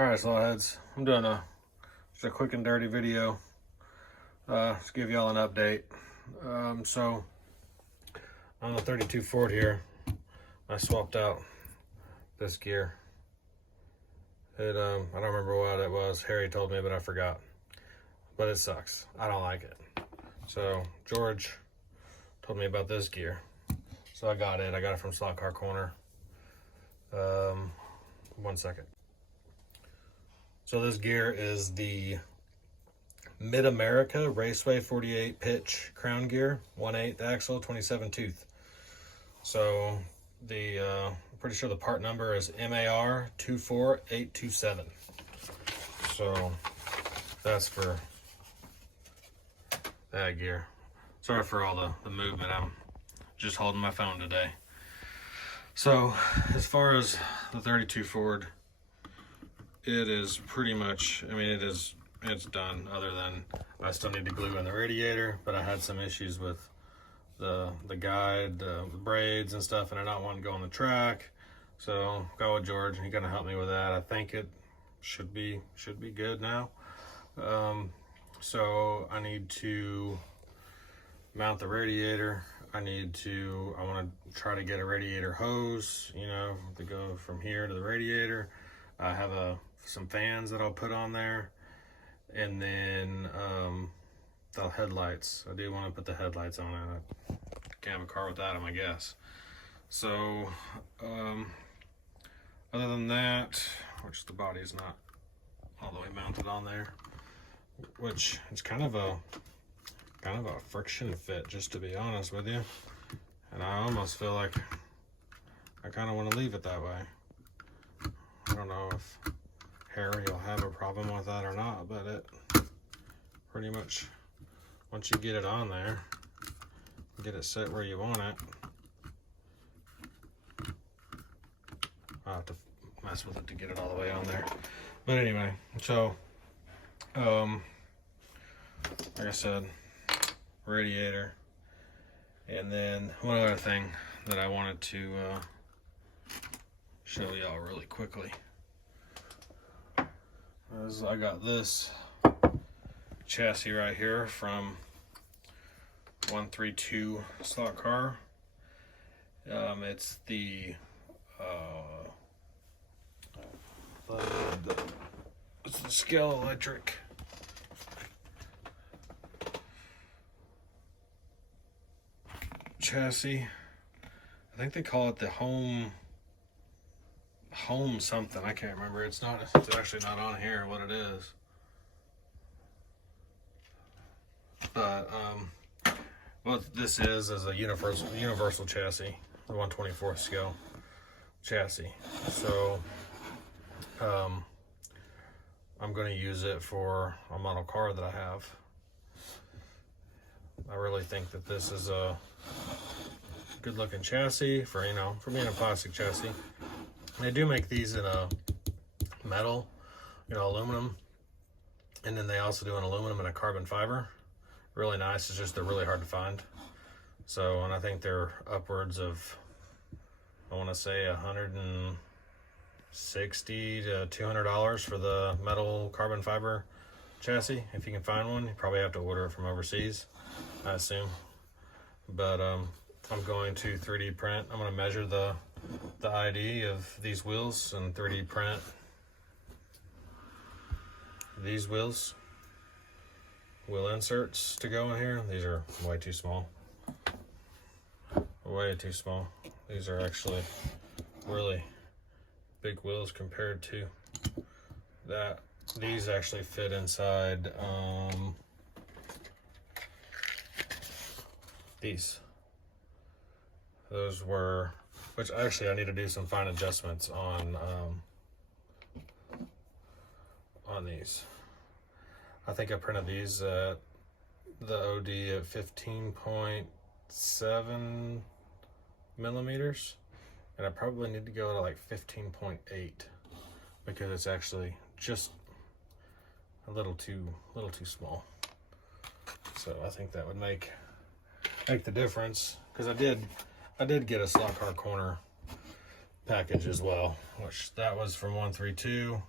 Alright, slawheads, I'm doing just a quick and dirty video. Just give y'all an update. So on the 32 Ford here, I swapped out this gear. I don't remember what it was. Harry told me, but I forgot. But it sucks. I don't like it. So George told me about this gear. So I got it. I got it from Slot Car Corner. 1 second. So this gear is the Mid-America Raceway 48 pitch crown gear, 1/8 axle, 27 tooth. So I'm pretty sure the part number is MAR 24827. So that's for that gear. Sorry for all the movement. I'm just holding my phone today. So as far as the 32 Ford, it is pretty much, it's done, other than I still need to glue in the radiator, but I had some issues with the guide, the braids and stuff, and I not wanting to go on the track. So go with George, and he's gonna help me with that. I think it should be good now. So I need to mount the radiator. I want to try to get a radiator hose, to go from here to the radiator. I have some fans that I'll put on there, and then the headlights. I do want to put the headlights on it. I can't have a car without them, I guess. So other than that, which the body is not all the way mounted on there, which is kind of a friction fit, just to be honest with you. And I almost feel like I kind of want to leave it that way. I don't know if Harry will have a problem with that or not, but it pretty much, once you get it on there, get it set where you want it. I'll have to mess with it to get it all the way on there. But anyway, so like I said, radiator. And then one other thing that I wanted to show y'all really quickly is I got this chassis right here from 132 Slot Car. It's the Scale Electric chassis. I think they call it the home something. I can't remember. It's actually not on here what it is. But what this is a universal chassis, the 1/24 scale chassis. So I'm going to use it for a model car that I have. I really think that this is a good looking chassis for being a plastic chassis. They do make these in a metal, aluminum, and then they also do an aluminum and a carbon fiber. Really nice. It's just they're really hard to find. So, and I think they're upwards of, I want to say $160 to $200 for the metal carbon fiber chassis. If you can find one, you probably have to order it from overseas, I assume. But I'm going to 3D print. I'm going to measure the ID of these wheels and 3D print these wheel inserts to go in here. These are way too small. Way too small. These are actually really big wheels compared to that. These actually fit inside these. Those were, which actually I need to do some fine adjustments on these. I think I printed these at the OD at 15.7 millimeters, and I probably need to go to like 15.8 because it's actually just a little too small. So I think that would make the difference, because I did get a Slot Car Corner package as well, which that was from 132.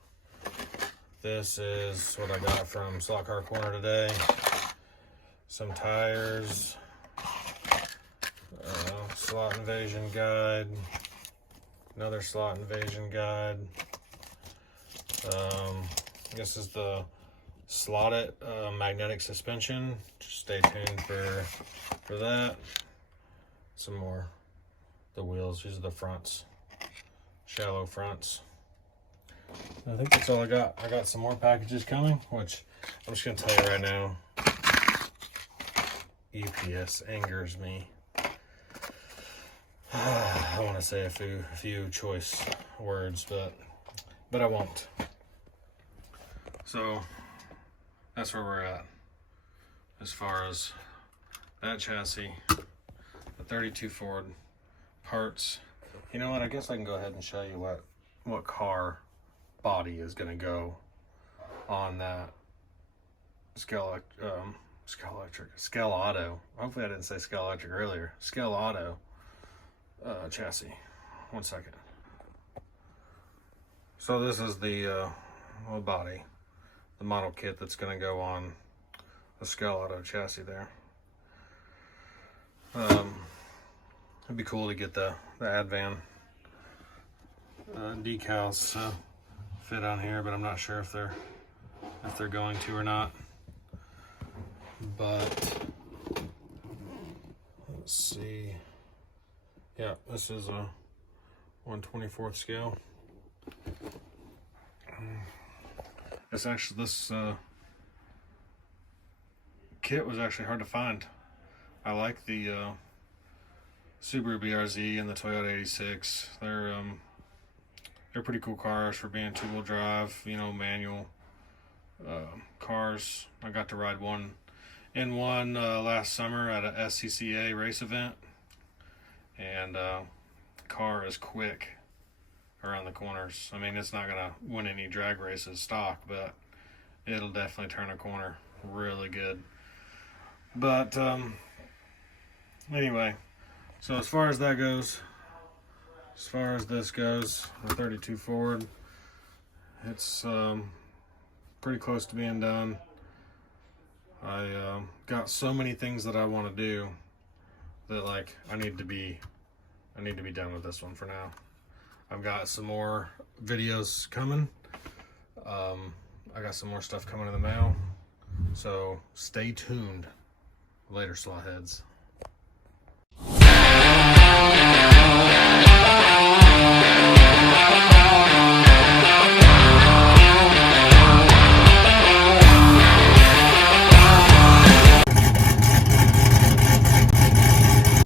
This is what I got from Slot Car Corner today. Some tires, slot invasion guide, another slot invasion guide. This is the slotted magnetic suspension. Just stay tuned for that. Some more. The wheels, these are the fronts, shallow fronts. I think that's all I got. I got some more packages coming, which I'm just gonna tell you right now. UPS angers me. I want to say a few choice words, but I won't. So that's where we're at as far as that chassis, the 32 Ford parts. You know what? I guess I can go ahead and show you what car body is going to go on that Scale Auto. Hopefully I didn't say Scale Electric earlier. Scale Auto chassis. 1 second. So this is the body, the model kit that's going to go on the Scale Auto chassis there. It'd be cool to get the Advan decals fit on here, but I'm not sure if they're going to or not. But let's see. Yeah, this is a 1/24 scale. It's actually, this kit was actually hard to find. I like the Subaru BRZ and the Toyota 86. They're pretty cool cars for being two-wheel drive, you know, manual cars. I got to ride one last summer at a SCCA race event, and the car is quick around the corners. I mean, it's not gonna win any drag races stock, but it'll definitely turn a corner really good. But anyway, so as far as that goes, as far as this goes, the 32 Ford, it's pretty close to being done. I got so many things that I want to do that, like, I need to be done with this one for now. I've got some more videos coming. I got some more stuff coming in the mail, so stay tuned. Later, slot heads.